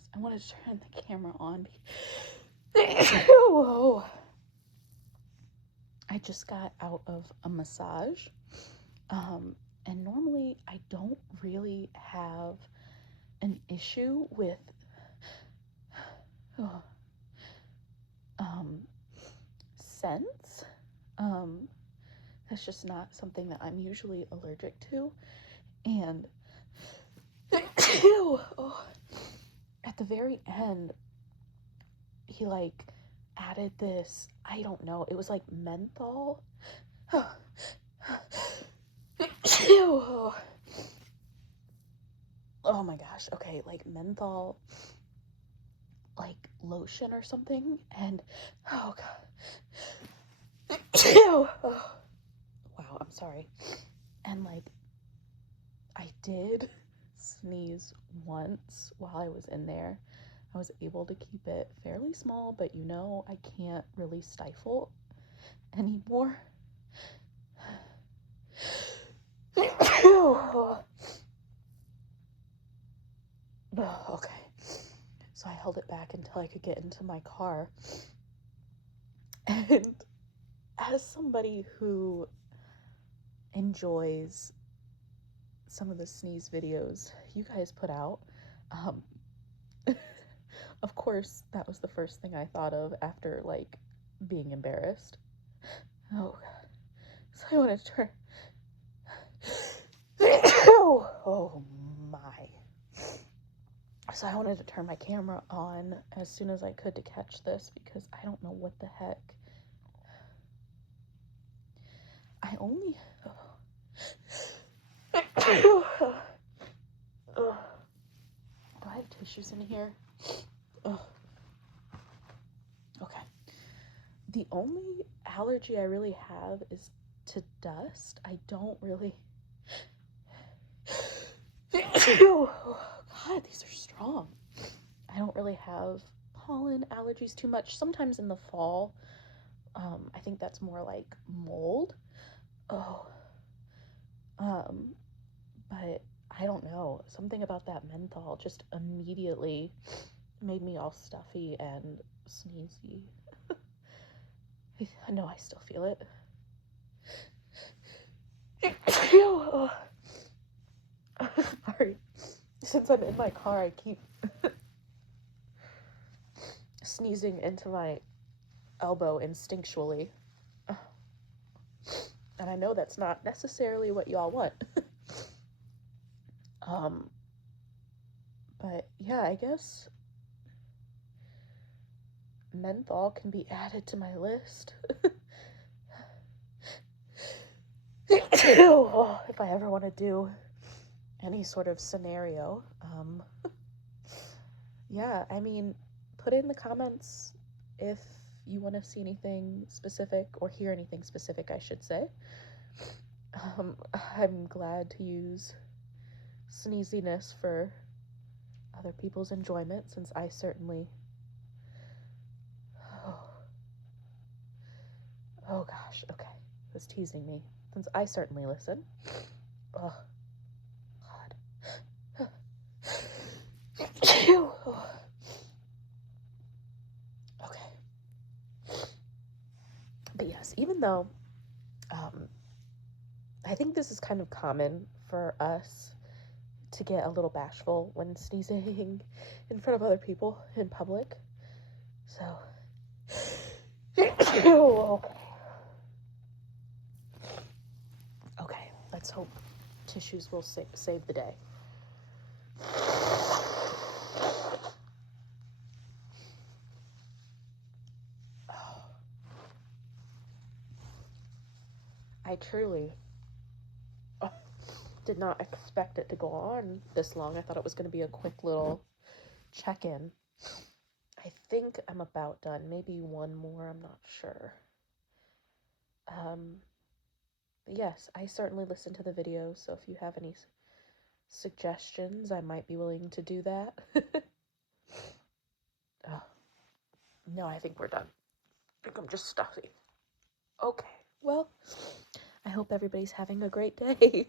goodness. I want to turn the camera on. Whoa. I just got out of a massage. And normally I don't really have an issue with scents. That's just not something that I'm usually allergic to. And at the very end, he like added this, I don't know, it was like menthol. Oh my gosh, okay, like menthol, like lotion or something, and oh god. Wow, I'm sorry. And like, I did sneeze once while I was in there. I was able to keep it fairly small, but you know, I can't really stifle anymore. Okay. So I held it back until I could get into my car. And as somebody who enjoys some of the sneeze videos you guys put out, of course, that was the first thing I thought of after, like, being embarrassed. Oh, God. So I wanted to turn... Oh, my. So I wanted to turn my camera on as soon as I could to catch this, because I don't know what the heck. I only... Do I have tissues in here? Okay. The only allergy I really have is to dust. I don't really... God, these are strong. I don't really have pollen allergies too much. Sometimes in the fall, I think that's more like mold. But I don't know. Something about that menthol just immediately made me all stuffy and sneezy. I know I still feel it. Sorry. Since I'm in my car, I keep sneezing into my elbow instinctually. And I know that's not necessarily what y'all want. But yeah, I guess menthol can be added to my list. If I ever want to do any sort of scenario. Yeah, I mean, put in the comments if you want to see anything specific, or hear anything specific, I should say. I'm glad to use sneeziness for other people's enjoyment, since I certainly... Oh gosh, okay. It was teasing me, since I certainly listen. Oh, God. Okay. But yes, even though I think this is kind of common for us to get a little bashful when sneezing in front of other people in public. So, okay, let's hope tissues will save the day. I truly did not expect it to go on this long. I thought it was going to be a quick little check-in. I think I'm about done. Maybe one more, I'm not sure. But yes, I certainly listen to the videos, so if you have any suggestions, I might be willing to do that. No, I think we're done. I think I'm just stuffy. Okay, well, I hope everybody's having a great day.